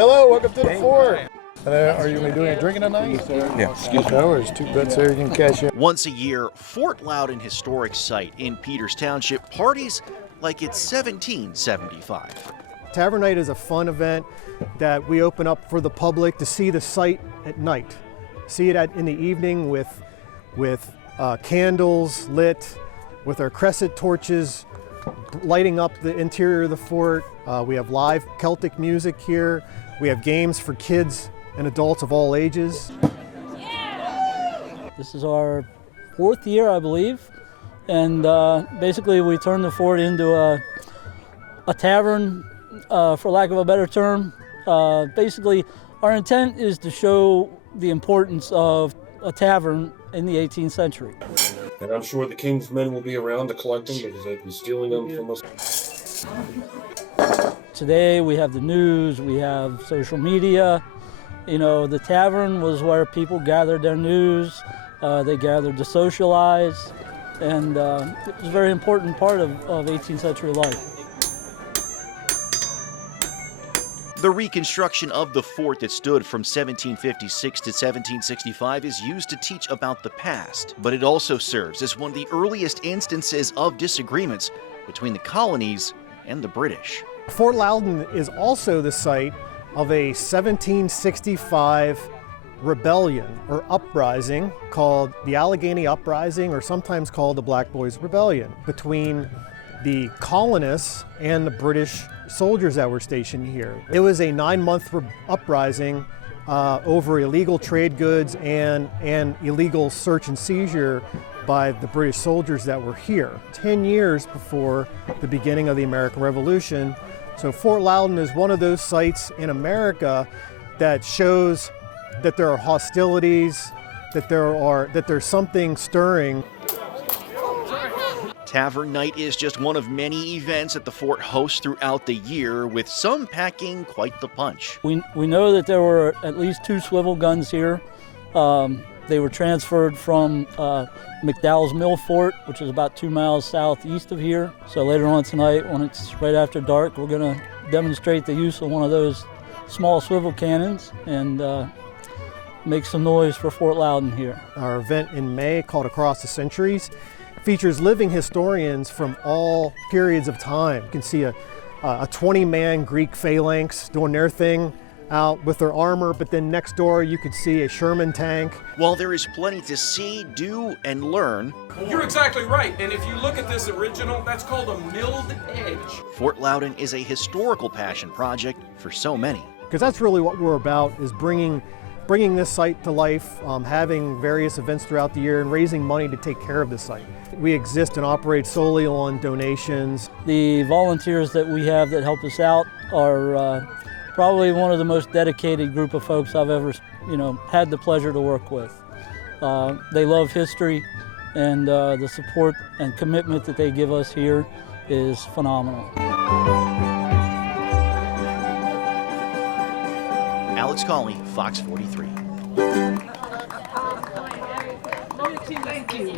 Hello, welcome to the fort. Are you going to be doing a drinking tonight? Yeah. Excuse me. There's 2 bets there you can cash in. Once a year, Fort Loudoun Historic Site in Peters Township parties like it's 1775. Tavern Night is a fun event that we open up for the public to see the site at night. See it in the evening with candles lit, with our crescent torches lighting up the interior of the fort. We have live Celtic music here. We have games for kids and adults of all ages. This is our 4th year, I believe, and basically we turned the fort into a tavern, for lack of a better term. Basically, our intent is to show the importance of a tavern in the 18th century. And I'm sure the King's men will be around to collect them because they've been stealing them from us. Today we have the news, we have social media. You know, the tavern was where people gathered their news, they gathered to socialize, and it was a very important part of 18th century life. The reconstruction of the fort that stood from 1756 to 1765 is used to teach about the past, but it also serves as one of the earliest instances of disagreements between the colonies and the British. Fort Loudoun is also the site of a 1765 rebellion or uprising called the Allegheny Uprising, or sometimes called the Black Boys Rebellion, between the colonists and the British soldiers that were stationed here. It was a 9-month uprising over illegal trade goods and illegal search and seizure by the British soldiers that were here 10 years before the beginning of the American Revolution. So Fort Loudoun is one of those sites in America that shows that there are hostilities, that there's something stirring. Tavern Night is just one of many events that the fort hosts throughout the year, with some packing quite the punch. We know that there were at least 2 swivel guns here. They were transferred from McDowell's Mill Fort, which is about 2 miles southeast of here. So later on tonight, when it's right after dark, we're going to demonstrate the use of one of those small swivel cannons and make some noise for Fort Loudoun here. Our event in May, called Across the Centuries, features living historians from all periods of time. You can see a 20-man Greek phalanx doing their thing out with their armor, but then next door you could see a Sherman tank. While there is plenty to see, do, and learn, you're exactly right, and if you look at this original, that's called a milled edge. Fort Loudoun is a historical passion project for so many. Because that's really what we're about, is bringing this site to life, having various events throughout the year, and raising money to take care of the site. We exist and operate solely on donations. The volunteers that we have that help us out are probably one of the most dedicated group of folks I've ever, had the pleasure to work with. They love history, and the support and commitment that they give us here is phenomenal. Alex Colley, Fox 43. Thank you.